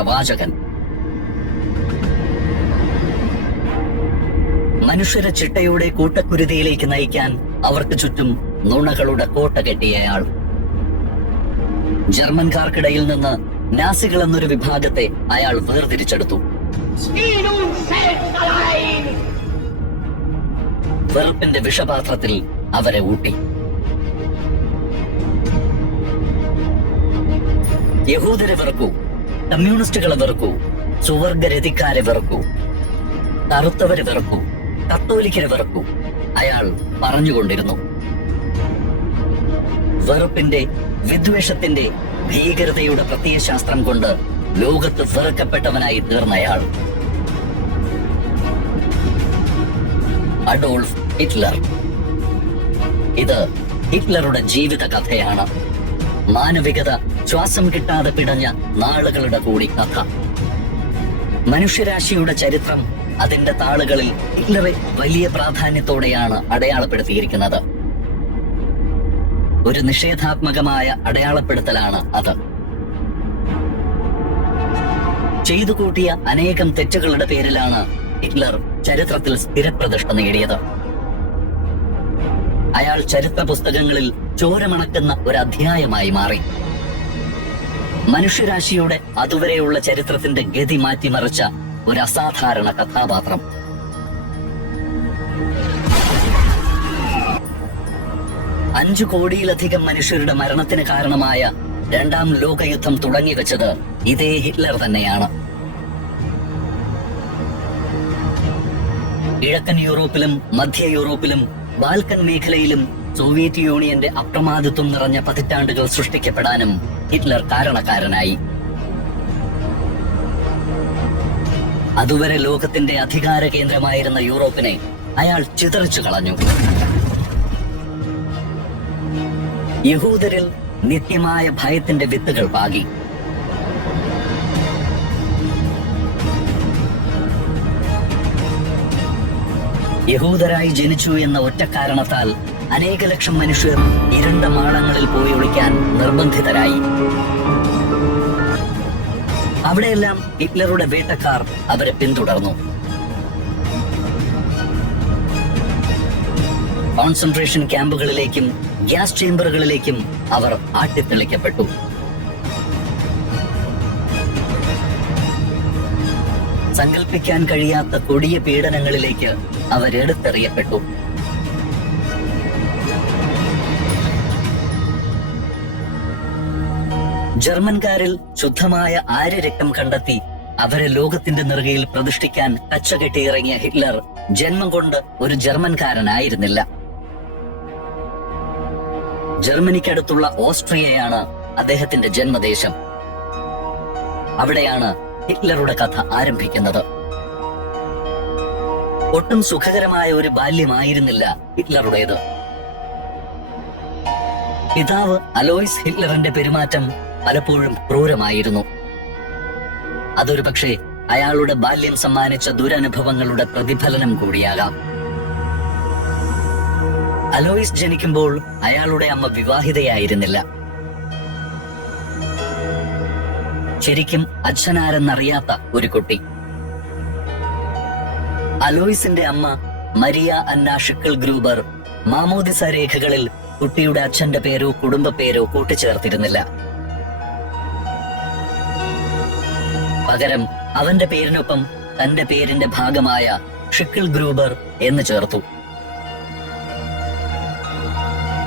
പ്രവാചകൻ. മനുഷ്യരെ ചിട്ടയുടെ കൂട്ടക്കുരുതിയിലേക്ക് നയിക്കാൻ അവർക്ക് ചുറ്റും നുണകളുടെ കോട്ട കെട്ടിയയാൾ. ജർമ്മൻകാർക്കിടയിൽ നിന്ന് നാസികൾ എന്നൊരു വിഭാഗത്തെ അയാൾ വേർതിരിച്ചെടുത്തു. വെറുപ്പിന്റെ വിഷപാത്രത്തിൽ അവരെ ഊട്ടി. യഹൂദരെ വെറുക്കൂ, കമ്മ്യൂണിസ്റ്റുകളെ വെറുക്കൂ, സുവർഗരതിക്കാരെ വെറുക്കൂ, കറുത്തവരെ വെറുക്കൂ, കത്തോലിക്കരെ വെറുക്കൂ, അയാൾ പറഞ്ഞുകൊണ്ടിരുന്നു. വെറുപ്പിന്റെ, വിദ്വേഷത്തിന്റെ, ഭീകരതയുടെ പ്രത്യയശാസ്ത്രം കൊണ്ട് ലോകത്ത് വെറുക്കപ്പെട്ടവനായി തീർന്നയാൾ അഡോൾഫ് ഹിറ്റ്ലർ. ഇത് ഹിറ്റ്ലറുടെ ജീവിത കഥയാണ്. മാനവികത ശ്വാസം കിട്ടാതെ പിടഞ്ഞ നാളുകളുടെ കൂടി കഥ. മനുഷ്യരാശിയുടെ ചരിത്രം അതിന്റെ താളുകളിൽ ഹിറ്റ്ലറെ വലിയ പ്രാധാന്യത്തോടെയാണ് അടയാളപ്പെടുത്തിയിരിക്കുന്നത്. ഒരു നിഷേധാത്മകമായ അടയാളപ്പെടുത്തലാണ് അത്. ചെയ്തു കൂട്ടിയ അനേകം തെറ്റുകളുടെ പേരിലാണ് ഹിറ്റ്ലർ ചരിത്രത്തിൽ സ്ഥിരപ്രതിഷ്ഠ നേടിയത്. അയാൾ ചരിത്ര പുസ്തകങ്ങളിൽ ചോരമണക്കുന്ന ഒരു അധ്യായമായി മാറി. മനുഷ്യരാശിയുടെ അതുവരെയുള്ള ചരിത്രത്തിന്റെ ഗതി മാറ്റിമറിച്ച ഒരു അസാധാരണ കഥാപാത്രം. അഞ്ചു കോടിയിലധികം മനുഷ്യരുടെ മരണത്തിന് കാരണമായ രണ്ടാം ലോകയുദ്ധം തുടങ്ങിവെച്ചത് ഇതേ ഹിറ്റ്ലർ തന്നെയാണ്. കിഴക്കൻ യൂറോപ്പിലും മധ്യ യൂറോപ്പിലും ബാൽക്കൻ മേഖലയിലും സോവിയറ്റ് യൂണിയന്റെ അപ്രമാദിത്വം നിറഞ്ഞ പതിറ്റാണ്ടുകൾ സൃഷ്ടിക്കപ്പെടാനും ഹിറ്റ്ലർ കാരണക്കാരനായി. അതുവരെ ലോകത്തിന്റെ അധികാര കേന്ദ്രമായിരുന്ന യൂറോപ്പിനെ അയാൾ ചിതറിച്ചു കളഞ്ഞു. യഹൂദരിൽ നിത്യമായ ഭയത്തിന്റെ വിത്തുകൾ പാകി. യഹൂദരായി ജനിച്ചു എന്ന ഒറ്റ കാരണത്താൽ അനേക ലക്ഷം മനുഷ്യർ ഇരുണ്ട മാളങ്ങളിൽ പോയി ഒളിക്കാൻ നിർബന്ധിതരായി. അവിടെയെല്ലാം ഹിറ്റ്ലറുടെ വേട്ടക്കാർ അവരെ പിന്തുടർന്നു. കോൺസെൻട്രേഷൻ ക്യാമ്പുകളിലേക്കും ഗ്യാസ് ചേംബറുകളിലേക്കും അവർ ആട്ടിത്തെളിക്കപ്പെട്ടു. സങ്കൽപ്പിക്കാൻ കഴിയാത്ത കൊടിയ പീഡനങ്ങളിലേക്ക് അവരെടുത്തെറിയപ്പെട്ടു. ജർമ്മൻകാരിൽ ശുദ്ധമായ ആര്യരക്തം കണ്ടെത്തി അവരെ ലോകത്തിന്റെ നെറുകയിൽ പ്രതിഷ്ഠിക്കാൻ കച്ചകെട്ടിയിറങ്ങിയ ഹിറ്റ്ലർ ജന്മം കൊണ്ട് ഒരു ജർമ്മൻകാരനായിരുന്നില്ല. ജർമ്മനിക്കടുത്തുള്ള ഓസ്ട്രിയയാണ് അദ്ദേഹത്തിന്റെ ജന്മദേശം. അവിടെയാണ് ഹിറ്റ്ലറുടെ കഥ ആരംഭിക്കുന്നത്. ഒട്ടും സുഖകരമായ ഒരു ബാല്യമായിരുന്നില്ല ഹിറ്റ്ലറുടേത്. പിതാവ് അലോയ്സ് ഹിറ്റ്ലറിന്റെ പെരുമാറ്റം പലപ്പോഴും ക്രൂരമായിരുന്നു. അതൊരു പക്ഷേ അയാളുടെ ബാല്യം സമ്മാനിച്ച ദുരനുഭവങ്ങളുടെ പ്രതിഫലനം കൂടിയാകാം. അലോയ്സ് ജനിക്കുമ്പോൾ അയാളുടെ അമ്മ വിവാഹിതയായിരുന്നില്ല. ശരിക്കും അച്ഛനാരെന്നറിയാത്ത ഒരു കുട്ടി. അലോയ്സിന്റെ അമ്മ മരിയ അന്ന ഷിക്കിൾ ഗ്രൂബർ മാമോദിസ രേഖകളിൽ കുട്ടിയുടെ അച്ഛന്റെ പേരോ കുടുംബ പേരോ കൂട്ടിച്ചേർത്തിരുന്നില്ല. പകരം അവന്റെ പേരിനൊപ്പം തന്റെ പേരിന്റെ ഭാഗമായ ഷിക്കിൾ ഗ്രൂബർ എന്ന് ചേർത്തു.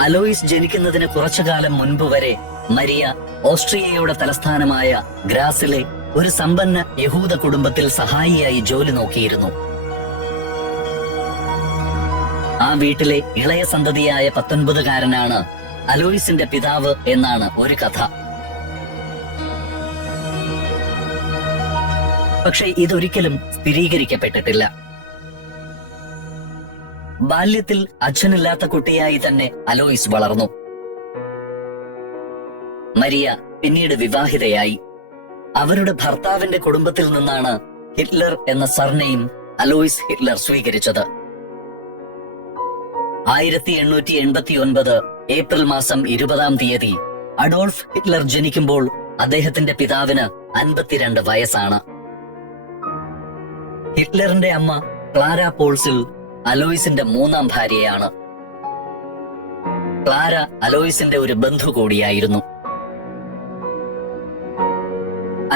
അലോയ്സ് ജനിക്കുന്നതിന് കുറച്ചുകാലം മുൻപ് വരെ മരിയ ഓസ്ട്രിയയുടെ തലസ്ഥാനമായ ഗ്രാസിലെ ഒരു സമ്പന്ന യഹൂദ കുടുംബത്തിൽ സഹായിയായി ജോലി നോക്കിയിരുന്നു. ആ വീട്ടിലെ ഇളയ സന്തതിയായ 19കാരനാണ് അലോയ്സിന്റെ പിതാവ് എന്നാണ് ഒരു കഥ. പക്ഷേ ഇതൊരിക്കലും സ്ഥിരീകരിക്കപ്പെട്ടിട്ടില്ല. ബാല്യത്തിൽ അച്ഛനില്ലാത്ത കുട്ടിയായി തന്നെ അലോയ്സ് വളർന്നു. മരിയ പിന്നീട് വിവാഹിതയായി. അവരുടെ ഭർത്താവിന്റെ കുടുംബത്തിൽ നിന്നാണ് ഹിറ്റ്ലർ എന്ന സർനെയിം അലോയ്സ് ഹിറ്റ്ലർ സ്വീകരിച്ചത്. 1889 ഏപ്രിൽ മാസം 20 അഡോൾഫ് ഹിറ്റ്ലർ ജനിക്കുമ്പോൾ അദ്ദേഹത്തിന്റെ പിതാവിന് 52 വയസ്സാണ്. ഹിറ്റ്ലറിന്റെ അമ്മ ക്ലാര പോൾസിൽ അലോയ്സിന്റെ 3ാം ഭാര്യയാണ്. ക്ലാര അലോയ്സിന്റെ ഒരു ബന്ധു കൂടിയായിരുന്നു.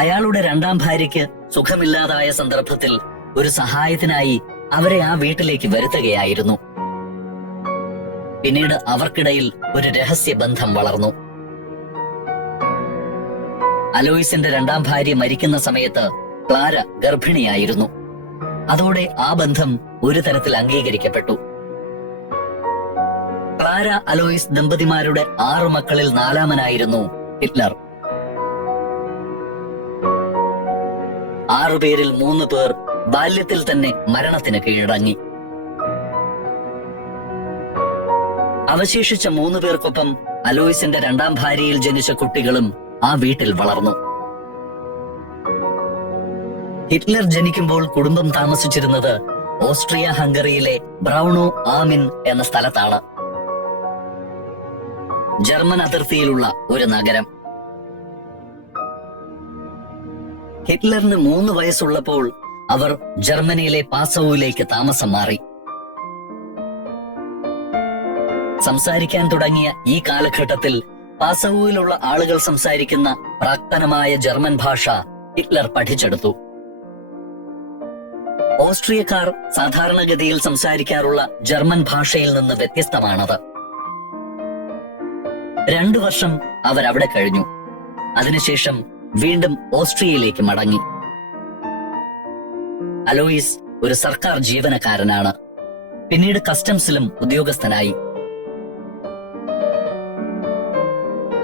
അയാളുടെ 2ാം ഭാര്യയ്ക്ക് സുഖമില്ലാതായ സന്ദർഭത്തിൽ ഒരു സഹായത്തിനായി അവരെ ആ വീട്ടിലേക്ക് വരുത്തുകയായിരുന്നു. പിന്നീട് അവർക്കിടയിൽ ഒരു രഹസ്യ ബന്ധം വളർന്നു. അലോയ്സിന്റെ 2ാം ഭാര്യ മരിക്കുന്ന സമയത്ത് ക്ലാര ഗർഭിണിയായിരുന്നു. അതോടെ ആ ബന്ധം ഒരു തരത്തിൽ അംഗീകരിക്കപ്പെട്ടു. ക്ലാര അലോയ്സ് ദമ്പതിമാരുടെ 6 മക്കളിൽ 4ാമനായിരുന്നു ഹിറ്റ്ലർ. 6 പേരിൽ 3 പേർ ബാല്യത്തിൽ തന്നെ മരണത്തിന് കീഴടങ്ങി. അവശേഷിച്ച 3 പേർക്കൊപ്പം അലോയ്സിന്റെ 2ാം ഭാര്യയിൽ ജനിച്ച കുട്ടികളും ആ വീട്ടിൽ വളർന്നു. ഹിറ്റ്ലർ ജനിക്കുമ്പോൾ കുടുംബം താമസിച്ചിരുന്നത് ഓസ്ട്രിയ ഹംഗറിയിലെ ബ്രൗണോ ആമിൻ എന്ന സ്ഥലത്താണ്. ജർമ്മൻ അതിർത്തിയിലുള്ള ഒരു നഗരം. ഹിറ്റ്ലറിന് 3 വയസ്സുള്ളപ്പോൾ അവർ ജർമ്മനിയിലെ പാസൌവിലേക്ക് താമസം മാറി. സംസാരിക്കാൻ തുടങ്ങിയ ഈ കാലഘട്ടത്തിൽ പാസൌവിലുള്ള ആളുകൾ സംസാരിക്കുന്ന പ്രാക്തനമായ ജർമ്മൻ ഭാഷ ഹിറ്റ്ലർ പഠിച്ചെടുത്തു. ഓസ്ട്രിയക്കാർ സാധാരണഗതിയിൽ സംസാരിക്കാറുള്ള ജർമ്മൻ ഭാഷയിൽ നിന്ന് വ്യത്യസ്തമാണത്. 2 വർഷം അവരവിടെ കഴിഞ്ഞു. അതിനുശേഷം വീണ്ടും ഓസ്ട്രിയയിലേക്ക് മടങ്ങി. അലോയ്സ് ഒരു സർക്കാർ ജീവനക്കാരനാണ്. പിന്നീട് കസ്റ്റംസിലും ഉദ്യോഗസ്ഥനായി.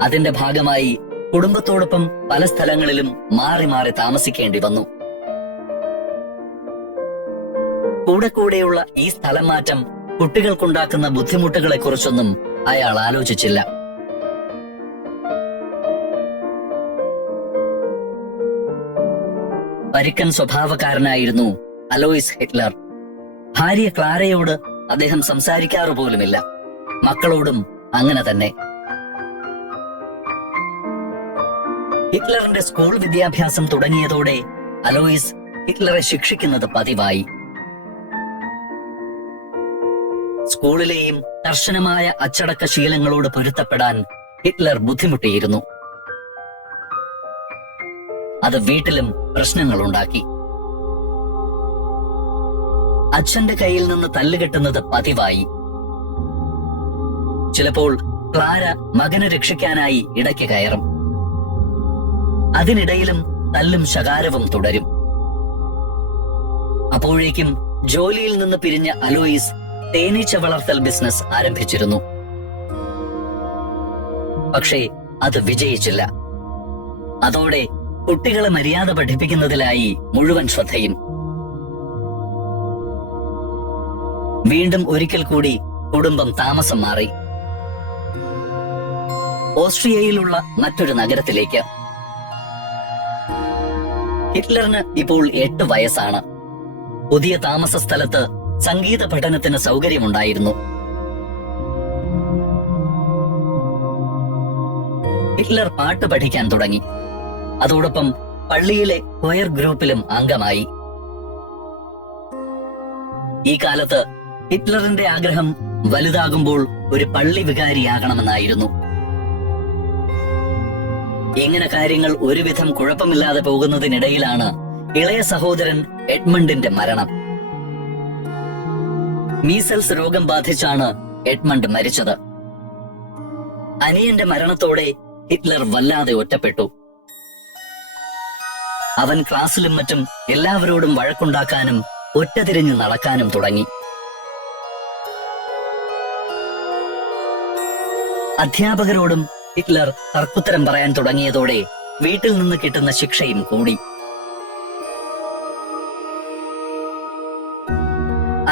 അതിന്റെ ഭാഗമായി കുടുംബത്തോടൊപ്പം പല സ്ഥലങ്ങളിലും മാറി മാറി താമസിക്കേണ്ടി വന്നു. കൂടെയുള്ള ഈ സ്ഥലം മാറ്റം കുട്ടികൾക്കുണ്ടാക്കുന്ന ബുദ്ധിമുട്ടുകളെ കുറിച്ചൊന്നും അയാൾ ആലോചിച്ചില്ല. പരുക്കൻ സ്വഭാവക്കാരനായിരുന്നു അലോയ്സ് ഹിറ്റ്ലർ. ഭാര്യ ക്ലാരയോട് അദ്ദേഹം സംസാരിക്കാറുപോലുമില്ല. മക്കളോടും അങ്ങനെ തന്നെ. ഹിറ്റ്ലറിന്റെ സ്കൂൾ വിദ്യാഭ്യാസം തുടങ്ങിയതോടെ അലോയ്സ് ഹിറ്റ്ലറെ ശിക്ഷിക്കുന്നത് പതിവായി. സ്കൂളിലെയും കർശനമായ അച്ചടക്ക ശീലങ്ങളോട് പൊരുത്തപ്പെടാൻ ഹിറ്റ്ലർ ബുദ്ധിമുട്ടിയിരുന്നു. അത് വീട്ടിലും പ്രശ്നങ്ങളുണ്ടാക്കി. അച്ഛന്റെ കയ്യിൽ നിന്ന് തല്ലുകെട്ടുന്നത് പതിവായി. ചിലപ്പോൾ ക്ലാര മകനെ രക്ഷിക്കാനായി ഇടയ്ക്ക് കയറും. അതിനിടയിലും തല്ലും ശകാരവും തുടരും. അപ്പോഴേക്കും ജോലിയിൽ നിന്ന് പിരിഞ്ഞ അലോയ്സ് തേനീച്ച വളർത്തൽ ബിസിനസ് ആരംഭിച്ചിരുന്നു. പക്ഷേ അത് വിജയിച്ചില്ല. അതോടെ കുട്ടികളെ മര്യാദ പഠിപ്പിക്കുന്നതിലായി മുഴുവൻ ശ്രദ്ധയും. വീണ്ടും ഒരിക്കൽ കൂടി കുടുംബം താമസം മാറി. ഓസ്ട്രിയയിലുള്ള മറ്റൊരു നഗരത്തിലേക്ക്. ഹിറ്റ്ലറിന് ഇപ്പോൾ 8 വയസ്സാണ്. പുതിയ താമസ സ്ഥലത്ത് സംഗീത പഠനത്തിന് സൗകര്യമുണ്ടായിരുന്നു. ഹിറ്റ്ലർ പാട്ട് പഠിക്കാൻ തുടങ്ങി. അതോടൊപ്പം പള്ളിയിലെ കൊയർ ഗ്രൂപ്പിലും അംഗമായി. ഈ കാലത്ത് ഹിറ്റ്ലറിന്റെ ആഗ്രഹം വലുതാകുമ്പോൾ ഒരു പള്ളി വികാരിയാകണമെന്നായിരുന്നു. ഇങ്ങനെ കാര്യങ്ങൾ ഒരുവിധം കുഴപ്പമില്ലാതെ പോകുന്നതിനിടയിലാണ് ഇളയ സഹോദരൻ എഡ്മണ്ടിന്റെ മരണം. മീസൽസ് രോഗം ബാധിച്ചാണ് എഡ്മണ്ട് മരിച്ചത്. അനിയന്റെ മരണത്തോടെ ഹിറ്റ്ലർ വല്ലാതെ ഒറ്റപ്പെട്ടു. അവൻ ക്ലാസ്സിലും മറ്റും എല്ലാവരോടും വഴക്കുണ്ടാക്കാനും ഒറ്റതിരിഞ്ഞു നടക്കാനും തുടങ്ങി. അധ്യാപകരോടും ഹിറ്റ്ലർ തർക്കുത്തരം പറയാൻ തുടങ്ങിയതോടെ വീട്ടിൽ നിന്ന് കിട്ടുന്ന ശിക്ഷയും കൂടി.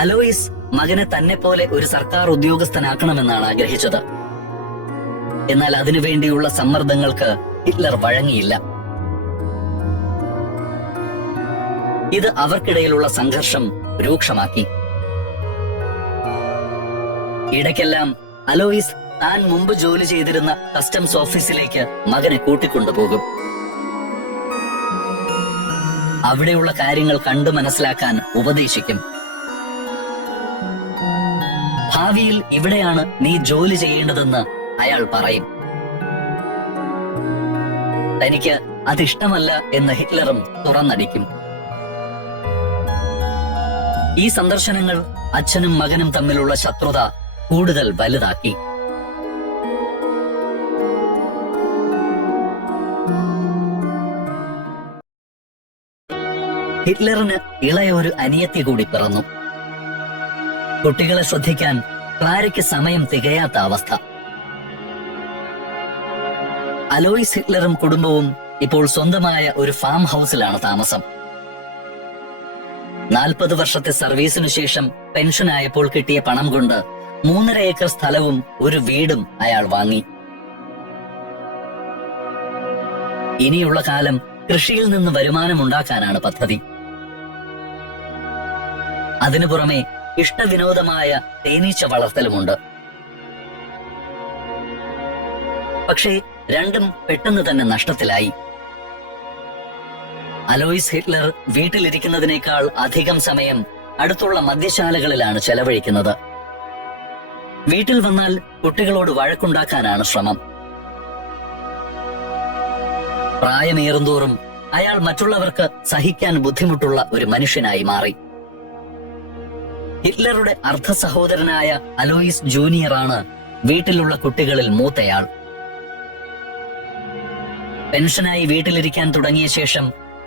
അലോയ്സ് മകനെ തന്നെ പോലെ ഒരു സർക്കാർ ഉദ്യോഗസ്ഥനാക്കണമെന്നാണ് ആഗ്രഹിച്ചത്. എന്നാൽ അതിനുവേണ്ടിയുള്ള സമ്മർദ്ദങ്ങൾക്ക് ഹിറ്റ്ലർ വഴങ്ങിയില്ല. ഇത് അവർക്കിടയിലുള്ള സംഘർഷം രൂക്ഷമാക്കി. ഇടയ്ക്കെല്ലാം അലോയ്സ് താൻ മുമ്പ് ജോലി ചെയ്തിരുന്ന കസ്റ്റംസ് ഓഫീസിലേക്ക് മകനെ കൂട്ടിക്കൊണ്ടുപോകും. അവിടെയുള്ള കാര്യങ്ങൾ കണ്ടു മനസ്സിലാക്കാൻ ഉപദേശിക്കും. ഭാവിയിൽ ഇവിടെയാണ് നീ ജോലി ചെയ്യേണ്ടതെന്ന് അയാൾ പറയും. തനിക്ക് അതിഷ്ടമല്ല എന്ന് ഹിറ്റ്ലറും തുറന്നടിക്കും. ഈ സന്ദർശനങ്ങൾ അച്ഛനും മകനും തമ്മിലുള്ള ശത്രുത കൂടുതൽ വലുതാക്കി. ഹിറ്റ്ലറിന് ഇളയ ഒരു അനിയത്തി കൂടി പിറന്നു. കുട്ടികളെ ശ്രദ്ധിക്കാൻ ക്ലാരയ്ക്ക് സമയം തികയാത്ത അവസ്ഥ. അലോയിസ് ഹിറ്റ്ലറും കുടുംബവും ഇപ്പോൾ സ്വന്തമായ ഒരു ഫാം ഹൗസിലാണ് താമസം. 40 വർഷത്തെ സർവീസിനു ശേഷം പെൻഷനായപ്പോൾ കിട്ടിയ പണം കൊണ്ട് 3.5 ഏക്കർ സ്ഥലവും ഒരു വീടും അയാൾ വാങ്ങി. ഇനിയുള്ള കാലം കൃഷിയിൽ നിന്ന് വരുമാനമുണ്ടാക്കാനാണ് പദ്ധതി. അതിനു പുറമെ ഇഷ്ടവിനോദമായ തേനീച്ച വളർത്തലുമുണ്ട്. പക്ഷേ രണ്ടും പെട്ടെന്ന് തന്നെ നഷ്ടത്തിലായി. അലോയിസ് ഹിറ്റ്ലർ വീട്ടിലിരിക്കുന്നതിനേക്കാൾ അധികം സമയം അടുത്തുള്ള മദ്യശാലകളിലാണ് ചെലവഴിക്കുന്നത്. വീട്ടിൽ വന്നാൽ കുട്ടികളോട് വഴക്കുണ്ടാക്കാനാണ് ശ്രമം. പ്രായമേറുന്തോറും അയാൾ മറ്റുള്ളവർക്ക് സഹിക്കാൻ ബുദ്ധിമുട്ടുള്ള ഒരു മനുഷ്യനായി മാറി. ഹിറ്റ്ലറുടെ അർദ്ധ സഹോദരനായ അലോയിസ് ജൂനിയറാണ് വീട്ടിലുള്ള കുട്ടികളിൽ മൂത്തയാൾ. പെൻഷനായി വീട്ടിലിരിക്കാൻ തുടങ്ങിയ ശേഷം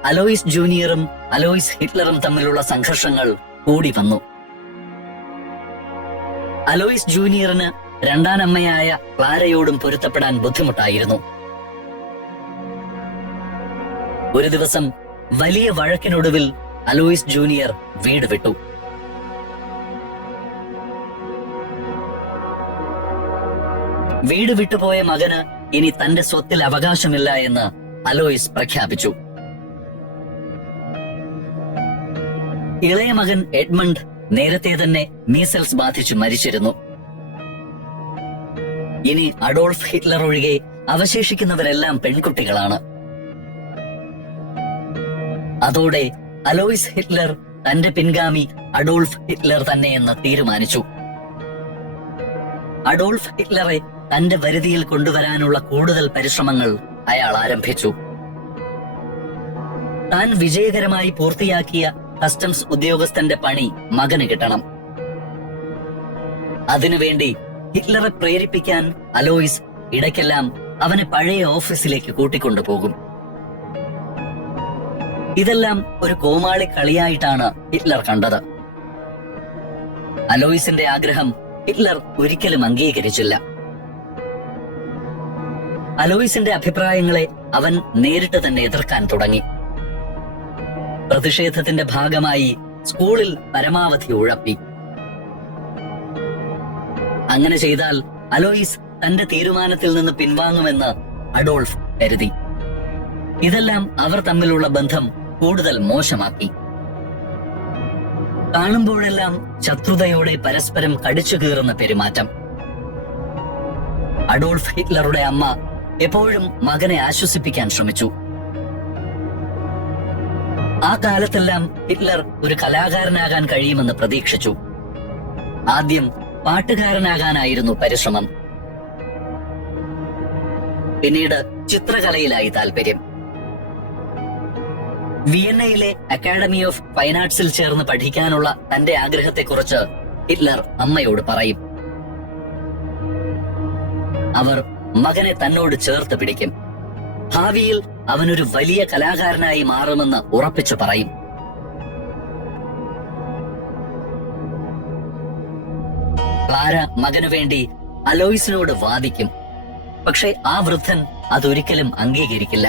അലോയിസ് ജൂനിയറും അലോയിസ് ഹിറ്റ്ലറും തമ്മിലുള്ള സംഘർഷങ്ങൾ കൂടി വന്നു. അലോയിസ് ജൂനിയറിന് രണ്ടാനമ്മയായ ക്ലാരയോടും പൊരുത്തപ്പെടാൻ ബുദ്ധിമുട്ടായിരുന്നു. ഒരു ദിവസം വലിയ വഴക്കിനൊടുവിൽ അലോയിസ് ജൂനിയർ വീട് വിട്ടു. വീട് വിട്ടുപോയ മകന് ഇനി തന്റെ സ്വത്തിൽ അവകാശമില്ല എന്ന് അലോയിസ് പ്രഖ്യാപിച്ചു. ഇളയ മകൻ എഡ്മണ്ട് നേരത്തെ തന്നെ മീസൽസ് ബാധിച്ചു മരിച്ചിരുന്നു. ഇനി അഡോൾഫ് ഹിറ്റ്ലർ ഒഴികെ അവശേഷിക്കുന്നവരെല്ലാം പെൺകുട്ടികളാണ്. അതോടെ അലോയിസ് ഹിറ്റ്ലർ തന്റെ പിൻഗാമി അഡോൾഫ് ഹിറ്റ്ലർ തന്നെയെന്ന് തീരുമാനിച്ചു. അഡോൾഫ് ഹിറ്റ്ലറെ തന്റെ വരുതിയിൽ കൊണ്ടുവരാനുള്ള കൂടുതൽ പരിശ്രമങ്ങൾ അയാൾ ആരംഭിച്ചു. താൻ വിജയകരമായി പൂർത്തിയാക്കിയ കസ്റ്റംസ് ഉദ്യോഗസ്ഥന്റെ പണി മകന് കിട്ടണം. അതിനുവേണ്ടി ഹിറ്റ്ലറെ പ്രേരിപ്പിക്കാൻ അലോയിസ് ഇടയ്ക്കെല്ലാം അവനെ പഴയ ഓഫീസിലേക്ക് കൂട്ടിക്കൊണ്ടുപോകും. ഇതെല്ലാം ഒരു കോമാളി കളിയായിട്ടാണ് ഹിറ്റ്ലർ കണ്ടത്. അലോയിസിന്റെ ആഗ്രഹം ഹിറ്റ്ലർ ഒരിക്കലും അംഗീകരിച്ചില്ല. അലോയിസിന്റെ അഭിപ്രായങ്ങളെ അവൻ നേരിട്ട് തന്നെ എതിർക്കാൻ തുടങ്ങി. പ്രതിഷേധത്തിന്റെ ഭാഗമായി സ്കൂളിൽ പരമാവധി ഉഴപ്പി. അങ്ങനെ ചെയ്താൽ അലോയിസ് തന്റെ തീരുമാനത്തിൽ നിന്ന് പിൻവാങ്ങുമെന്ന് അഡോൾഫ് കരുതി. ഇതെല്ലാം അവർ തമ്മിലുള്ള ബന്ധം കൂടുതൽ മോശമാക്കി. കാണുമ്പോഴെല്ലാം ശത്രുതയോടെ പരസ്പരം കടിച്ചു കീറുന്ന പെരുമാറ്റം. അഡോൾഫ് ഹിറ്റ്ലറുടെ അമ്മ എപ്പോഴും മകനെ ആശ്വസിപ്പിക്കാൻ ശ്രമിച്ചു. ആ കാലത്തെല്ലാം ഹിറ്റ്ലർ ഒരു കലാകാരനാകാൻ കഴിയുമെന്ന് പ്രതീക്ഷിച്ചു. ആദ്യം പാട്ടുകാരനാകാനായിരുന്നു പരിശ്രമം. പിന്നീട് ചിത്രകലയിലായി താല്പര്യം. വിയന്നയിലെ അക്കാഡമി ഓഫ് ഫൈൻ ആർട്സിൽ ചേർന്ന് പഠിക്കാനുള്ള തന്റെ ആഗ്രഹത്തെക്കുറിച്ച് ഹിറ്റ്ലർ അമ്മയോട് പറയും. അവർ മകനെ തന്നോട് ചേർത്ത് പിടിക്കും. ഭാവിയിൽ അവനൊരു വലിയ കലാകാരനായി മാറുമെന്ന് ഉറപ്പിച്ചു പറയും. ക്ലാര മകനു വേണ്ടി അലോയിസിനോട് വാദിക്കും. പക്ഷെ ആ വൃദ്ധൻ അതൊരിക്കലും അംഗീകരിക്കില്ല.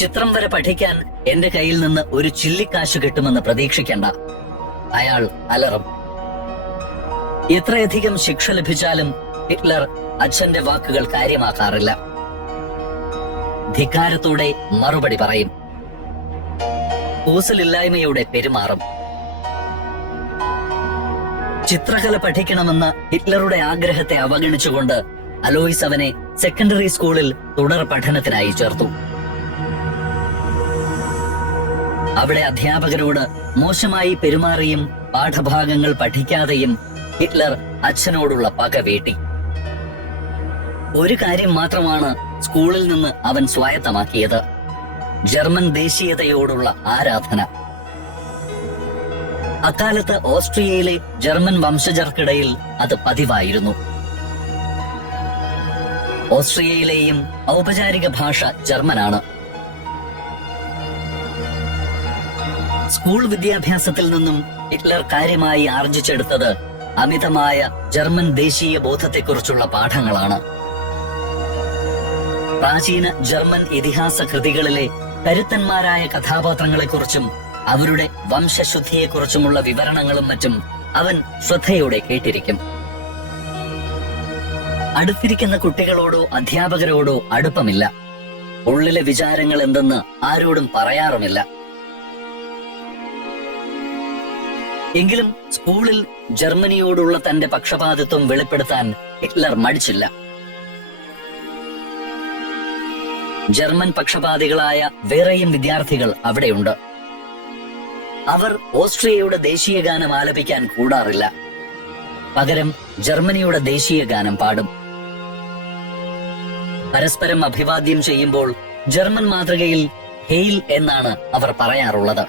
ചിത്രം വരെ പഠിക്കാൻ എന്റെ കയ്യിൽ നിന്ന് ഒരു ചില്ലിക്കാശ് കിട്ടുമെന്ന് പ്രതീക്ഷിക്കണ്ട, അയാൾ അലറും. എത്രയധികം ശിക്ഷ ലഭിച്ചാലും ഹിറ്റ്ലർ അച്ഛന്റെ വാക്കുകൾ കാര്യമാക്കാറില്ല. ധിക്കാരത്തോടെ മറുപടി പറയും. കൂസലില്ലായ്മയോടെ പെരുമാറും. ചിത്രകല പഠിക്കണമെന്ന ഹിറ്റ്ലറുടെ ആഗ്രഹത്തെ അവഗണിച്ചുകൊണ്ട് അലോയിസ് അവനെ സെക്കൻഡറി സ്കൂളിൽ തുടർ പഠനത്തിനായി ചേർത്തു. അവിടെ അധ്യാപകരോട് മോശമായി പെരുമാറിയും പാഠഭാഗങ്ങൾ പഠിക്കാതെയും ഹിറ്റ്ലർ അച്ഛനോടുള്ള പക വീട്ടി. ഒരു കാര്യം മാത്രമാണ് സ്കൂളിൽ നിന്ന് അവൻ സ്വായത്തമാക്കിയത്: ജർമ്മൻ ദേശീയതയോടുള്ള ആരാധന. അക്കാലത്ത് ഓസ്ട്രിയയിലെ ജർമ്മൻ വംശജർക്കിടയിൽ അത് പതിവായിരുന്നു. ഓസ്ട്രിയയിലെയും ഔപചാരിക ഭാഷ ജർമ്മനാണ്. സ്കൂൾ വിദ്യാഭ്യാസത്തിൽ നിന്നും ഹിറ്റ്ലർ കാര്യമായി ആർജിച്ചെടുത്തത് അമിതമായ ജർമ്മൻ ദേശീയ ബോധത്തെക്കുറിച്ചുള്ള പാഠങ്ങളാണ്. പ്രാചീന ജർമ്മൻ ഇതിഹാസ കൃതികളിലെ കരുത്തന്മാരായ കഥാപാത്രങ്ങളെക്കുറിച്ചും അവരുടെ വംശശുദ്ധിയെക്കുറിച്ചുമുള്ള വിവരണങ്ങളും മറ്റും അവൻ ശ്രദ്ധയോടെ കേട്ടിരിക്കും. അടുത്തിരിക്കുന്ന കുട്ടികളോടോ അധ്യാപകരോടോ അടുപ്പമില്ല. ഉള്ളിലെ വിചാരങ്ങൾ എന്തെന്ന് ആരോടും പറയാറുമില്ല. എങ്കിലും സ്കൂളിൽ ജർമ്മനിയോടുള്ള തന്റെ പക്ഷപാതിത്വം വെളിപ്പെടുത്താൻ ഹിറ്റ്ലർ മടിച്ചില്ല. ജർമ്മൻ പക്ഷപാതികളായ വേറെയും വിദ്യാർത്ഥികൾ അവിടെയുണ്ട്. അവർ ഓസ്ട്രിയയുടെ ദേശീയ ഗാനം ആലപിക്കാൻ കൂടാറില്ല. പകരം ജർമ്മനിയുടെ ദേശീയ ഗാനം പാടും. പരസ്പരം അഭിവാദ്യം ചെയ്യുമ്പോൾ ജർമ്മൻ മാതൃകയിൽ ഹെയിൽ എന്നാണ് അവർ പറയാറുള്ളത്.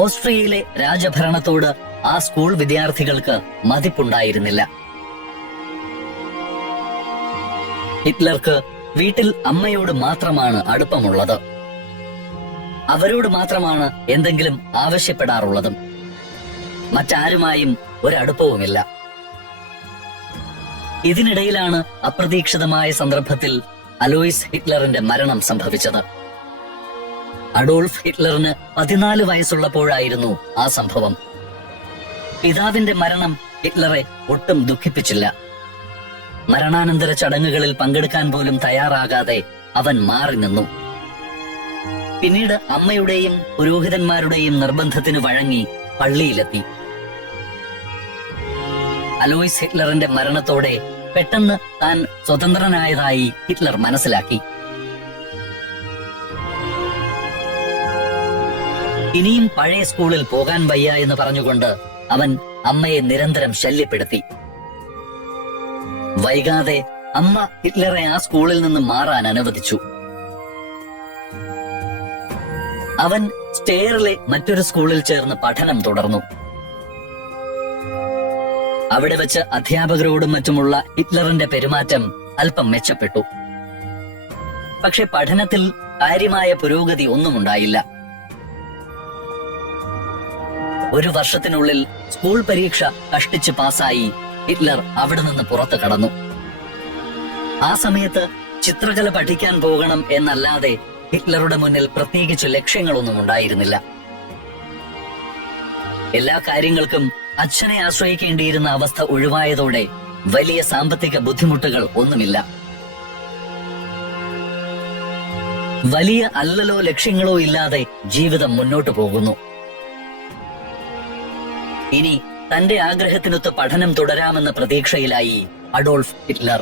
ഓസ്ട്രിയയിലെ രാജഭരണത്തോട് ആ സ്കൂൾ വിദ്യാർത്ഥികൾക്ക് മതിപ്പുണ്ടായിരുന്നില്ല. ഹിറ്റ്ലർക്ക് വീട്ടിൽ അമ്മയോട് മാത്രമാണ് അടുപ്പമുള്ളത്. അവരോട് മാത്രമാണ് എന്തെങ്കിലും ആവശ്യപ്പെടാറുള്ളതും. മറ്റാരുമായും ഒരടുപ്പവുമില്ല. ഇതിനിടയിലാണ് അപ്രതീക്ഷിതമായ സന്ദർഭത്തിൽ അലോയ്സ് ഹിറ്റ്ലറിന്റെ മരണം സംഭവിച്ചത്. അഡോൾഫ് ഹിറ്റ്ലറിന് 14 വയസ്സുള്ളപ്പോഴായിരുന്നു ആ സംഭവം. പിതാവിന്റെ മരണം ഹിറ്റ്ലറെ ഒട്ടും ദുഃഖിപ്പിച്ചില്ല. മരണാനന്തര ചടങ്ങുകളിൽ പങ്കെടുക്കാൻ പോലും തയ്യാറാകാതെ അവൻ മാറി നിന്നു. പിന്നീട് അമ്മയുടെയും പുരോഹിതന്മാരുടെയും നിർബന്ധത്തിന് വഴങ്ങി പള്ളിയിലെത്തി. അലോയ്സ് ഹിറ്റ്ലറിന്റെ മരണത്തോടെ പെട്ടെന്ന് താൻ സ്വതന്ത്രനായതായി ഹിറ്റ്ലർ മനസ്സിലാക്കി. ഇനിയും പഴയ സ്കൂളിൽ പോകാൻ വയ്യ എന്ന് പറഞ്ഞുകൊണ്ട് അവൻ അമ്മയെ നിരന്തരം ശല്യപ്പെടുത്തി. വൈകാതെ അമ്മ ഹിറ്റ്ലറെ ആ സ്കൂളിൽ നിന്ന് മാറാൻ അനുവദിച്ചു. അവൻ സ്റ്റെയറിലെ മറ്റൊരു സ്കൂളിൽ ചേർന്ന് പഠനം തുടർന്നു. അവിടെ വെച്ച് അധ്യാപകരോടും മറ്റുമുള്ള ഹിറ്റ്ലറിന്റെ പെരുമാറ്റം അല്പം മെച്ചപ്പെട്ടു. പക്ഷെ പഠനത്തിൽ കാര്യമായ പുരോഗതി ഒന്നും ഉണ്ടായില്ല. ഒരു വർഷത്തിനുള്ളിൽ സ്കൂൾ പരീക്ഷ കഷ്ടിച്ച് പാസ്സായി ഹിറ്റ്ലർ അവിടെ നിന്ന് പുറത്തു കടന്നു. ആ സമയത്ത് ചിത്രകല പഠിക്കാൻ പോകണം എന്നല്ലാതെ ഹിറ്റ്ലറുടെ മുന്നിൽ പ്രത്യേകിച്ച് ലക്ഷ്യങ്ങളൊന്നും ഉണ്ടായിരുന്നില്ല. എല്ലാ കാര്യങ്ങൾക്കും അച്ഛനെ ആശ്രയിക്കേണ്ടിയിരുന്ന അവസ്ഥ ഒഴിവായതോടെ വലിയ സാമ്പത്തിക ബുദ്ധിമുട്ടുകൾ ഒന്നുമില്ല. വലിയ അല്ലലോ ലക്ഷ്യങ്ങളോ ഇല്ലാതെ ജീവിതം മുന്നോട്ടു പോകുന്നു. ഇനി തന്റെ ആഗ്രഹത്തിനൊത്ത് പഠനം തുടരാമെന്ന പ്രതീക്ഷയിലായി അഡോൾഫ് ഹിറ്റ്ലർ.